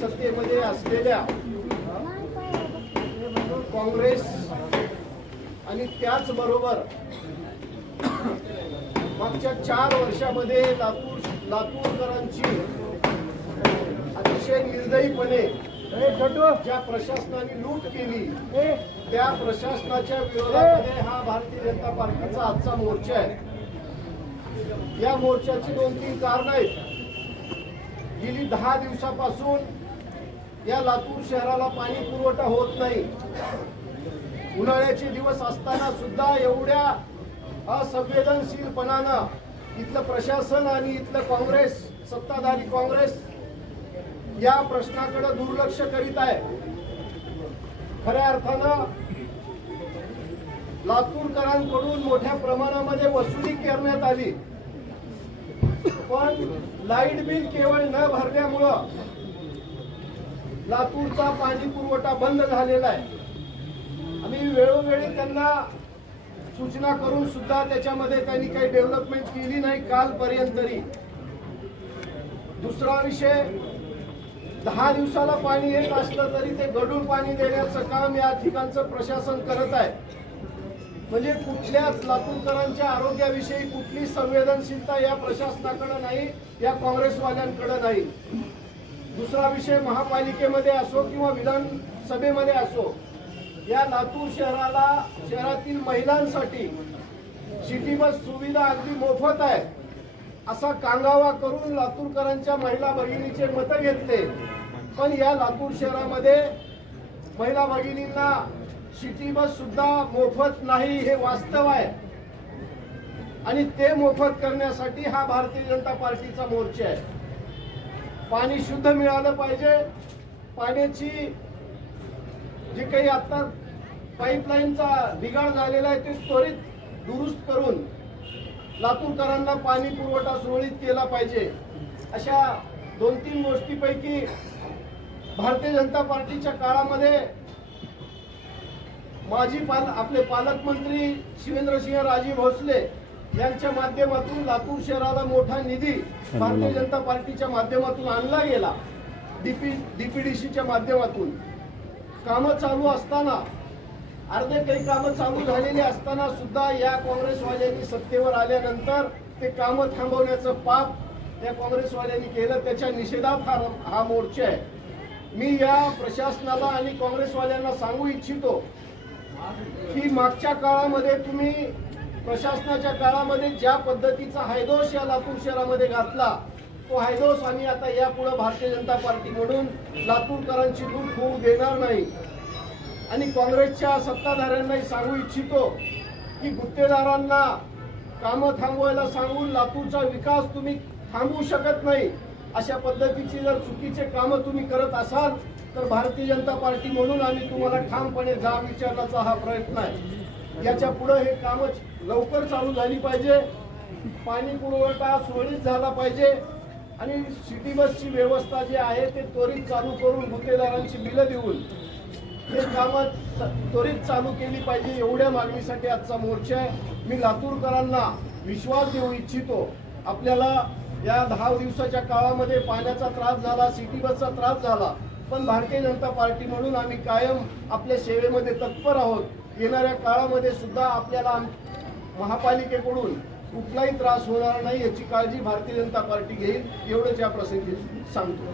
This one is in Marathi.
सत्तेमध्ये असलेल्या काँग्रेस आणि त्याचबरोबर मागच्या 4 वर्षामध्ये लातूरकरांची अतिशय निर्दयीपणे ज्या प्रशासनाने लूट केली त्या प्रशासनाच्या विरोधामध्ये हा भारतीय जनता पार्टीचा आजचा मोर्चा आहे। या मोर्चाची 2-3 कारणं आहेत। गेली 10 दिवसापासून या लातूर शहराला पाणी पुरवठा होत नाही। उन्हाळ्याचे दिवस असताना सुद्धा एवढ्या असंवेदनशीलपणानं इथलं प्रशासन आणि इथलं काँग्रेस, सत्ताधारी काँग्रेस या प्रश्नाकडे दुर्लक्ष करीत आहे। खऱ्या अर्थानं लातूरकरांकडून मोठ्या प्रमाणामध्ये वसुली करण्यात आली, पण लाईट बिल केवळ न भरल्यामुळं लातूरचा पाणी पुरवठा बंद झालेला आहे। आम्ही वेळोवेळी त्यांना सूचना करून सुद्धा त्याच्यामध्ये त्यांनी काही डेव्हलपमेंट केली नाही कालपर्यंत तरी। दुसरा विषय, 10 दिवसाला पाणी येत असलं तरी ते गढूळ पाणी देण्याचं काम या ठिकाणचं प्रशासन करत आहे। म्हणजे कुठल्याच लातूरकरांच्या आरोग्याविषयी कुठली संवेदनशीलता या प्रशासनाकडे नाही, या काँग्रेसवाल्यांकडे नाही। दुसरा विषय, महापालिकेमध्ये असो किंवा विधानसभेमध्ये असो, या लातूर शहरातील महिलांसाठी सिटी बस सुविधा अगदी मोफत आहे असा कांगावा करून लातूरकरांच्या महिला भगिनीचे मत घेतले। पण या लातूर शहरामध्ये महिला भगिनींना सिटी बस सुद्धा मोफत नाही हे वास्तव आहे आणि ते मोफत करण्यासाठी हा भारतीय जनता पार्टीचा मोर्चा आहे। पाणी शुद्ध मिळालं पाहिजे। पाण्याची जे काही आता पाईपलाईनचा बिघाड झालेला आहे ते त्वरित दुरुस्त करून लातूरकरांना पाणी पुरवठा सुरळीत केला पाहिजे। अशा 2-3 गोष्टीपैकी भारतीय जनता पार्टीच्या काळामध्ये आपले पालकमंत्री शिवेंद्रसिंहराजे भोसले यांच्या माध्यमातून लातूर शहराला मोठा निधी भारतीय जनता पार्टीच्या माध्यमातून आणला गेला। डीपीडीसीच्या माध्यमातून कामं चालू असताना, अर्धे काही कामं चालू झालेली असताना सुद्धा या काँग्रेसवाल्यांनी सत्तेवर आल्यानंतर ते कामं थांबवण्याचं पाप या काँग्रेसवाल्यांनी केलं। त्याच्या निषेधात हा मोर्चा आहे। मी या प्रशासनाला आणि काँग्रेसवाल्यांना सांगू इच्छितो की मागच्या काळामध्ये तुम्ही प्रशासनाच्या काळामध्ये ज्या पद्धतीचा हैदोस या लातूर शहरामध्ये घातला, तो हैदोस आम्ही आता यापुढे भारतीय जनता पार्टी म्हणून लातूरकरांची लूट होऊ देणार नाही। आणि काँग्रेसच्या सत्ताधाऱ्यांनाही सांगू इच्छितो की गुत्तेदारांना कामं थांबवायला सांगून लातूरचा विकास तुम्ही थांबवू शकत नाही। अशा पद्धतीची जर चुकीचे कामं तुम्ही करत असाल तर भारतीय जनता पार्टी म्हणून आम्ही तुम्हाला ठामपणे जाब विचारण्याचा हा प्रयत्न आहे। याच्या पुढे हे कामच लवकर चालू झाली पाहिजे, पाणी पुरवठा सुरळीत झाला पाहिजे आणि सिटी बसची व्यवस्था जी आहे ते त्वरित चालू करून गुत्तेदारांची बिलं देऊन हे कामं त्वरित चालू केली पाहिजे। एवढ्या मागणीसाठी आजचा मोर्चा आहे। मी लातूरकरांना विश्वास देऊ इच्छितो, आपल्याला या 10 दिवसाच्या काळामध्ये पाण्याचा त्रास झाला, सिटी बसचा त्रास झाला, पण भारतीय जनता पार्टी म्हणून आम्ही कायम आपल्या सेवेमध्ये तत्पर आहोत। येणाऱ्या काळामध्ये सुद्धा आपल्याला महापालिकेकडून कुठलाही त्रास होणार नाही याची काळजी भारतीय जनता पार्टी घेईल, एवढंच या प्रसंगी सांगतो।